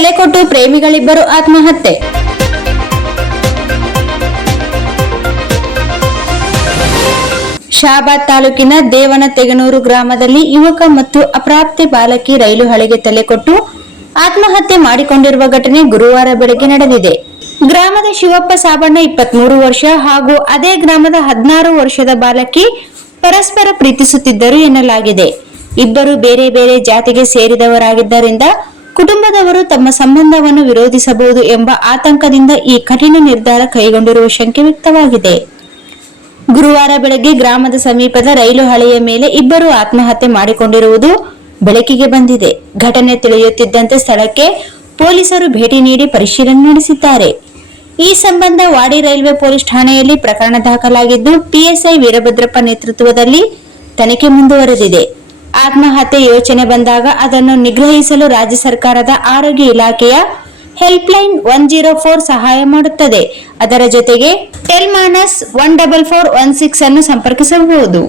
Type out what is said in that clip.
ತಲೆಕೊಟ್ಟು ಪ್ರೇಮಿಗಳಿಬ್ಬರು ಆತ್ಮಹತ್ಯೆ. ಶಹಾಬಾದ್ ತಾಲೂಕಿನ ದೇವನತೆಗನೂರು ಗ್ರಾಮದಲ್ಲಿ ಯುವಕ ಮತ್ತು ಅಪ್ರಾಪ್ತೆ ಬಾಲಕಿ ರೈಲು ಹಳಿಗೆ ತಲೆಕೊಟ್ಟು ಆತ್ಮಹತ್ಯೆ ಮಾಡಿಕೊಂಡಿರುವ ಘಟನೆ ಗುರುವಾರ ಬೆಳಗ್ಗೆ ನಡೆದಿದೆ. ಗ್ರಾಮದ ಶಿವಪ್ಪ ಸಾಬಣ್ಣ 23 ವರ್ಷ ಹಾಗೂ ಅದೇ ಗ್ರಾಮದ 16 ವರ್ಷದ ಬಾಲಕಿ ಪರಸ್ಪರ ಪ್ರೀತಿಸುತ್ತಿದ್ದರು ಎನ್ನಲಾಗಿದೆ. ಇಬ್ಬರು ಬೇರೆ ಬೇರೆ ಜಾತಿಗೆ ಸೇರಿದವರಾಗಿದ್ದರಿಂದ ಕುಟುಂಬದವರು ತಮ್ಮ ಸಂಬಂಧವನ್ನು ವಿರೋಧಿಸಬಹುದು ಎಂಬ ಆತಂಕದಿಂದ ಈ ಕಠಿಣ ನಿರ್ಧಾರ ಕೈಗೊಂಡಿರುವ ಶಂಕೆ ವ್ಯಕ್ತವಾಗಿದೆ. ಗುರುವಾರ ಬೆಳಗ್ಗೆ ಗ್ರಾಮದ ಸಮೀಪದ ರೈಲು ಹಳಿಯ ಮೇಲೆ ಇಬ್ಬರು ಆತ್ಮಹತ್ಯೆ ಮಾಡಿಕೊಂಡಿರುವುದು ಬೆಳಕಿಗೆ ಬಂದಿದೆ. ಘಟನೆ ತಿಳಿಯುತ್ತಿದ್ದಂತೆ ಸ್ಥಳಕ್ಕೆ ಪೊಲೀಸರು ಭೇಟಿ ನೀಡಿ ಪರಿಶೀಲನೆ ನಡೆಸಿದ್ದಾರೆ. ಈ ಸಂಬಂಧ ವಾಡಿ ರೈಲ್ವೆ ಪೊಲೀಸ್ ಠಾಣೆಯಲ್ಲಿ ಪ್ರಕರಣ ದಾಖಲಾಗಿದ್ದು ಪಿಎಸ್ಐ ವೀರಭದ್ರಪ್ಪ ನೇತೃತ್ವದಲ್ಲಿ ತನಿಖೆ ಮುಂದುವರೆದಿದೆ. ಆತ್ಮಹತ್ಯೆ ಯೋಚನೆ ಬಂದಾಗ ಅದನ್ನು ನಿಗ್ರಹಿಸಲು ರಾಜ್ಯ ಸರ್ಕಾರದ ಆರೋಗ್ಯ ಇಲಾಖೆಯ ಹೆಲ್ಪ್ಲೈನ್ 104 ಸಹಾಯ ಮಾಡುತ್ತದೆ. ಅದರ ಜೊತೆಗೆ ಟೆಲ್ -14416 ಅನ್ನು ಸಂಪರ್ಕಿಸಬಹುದು.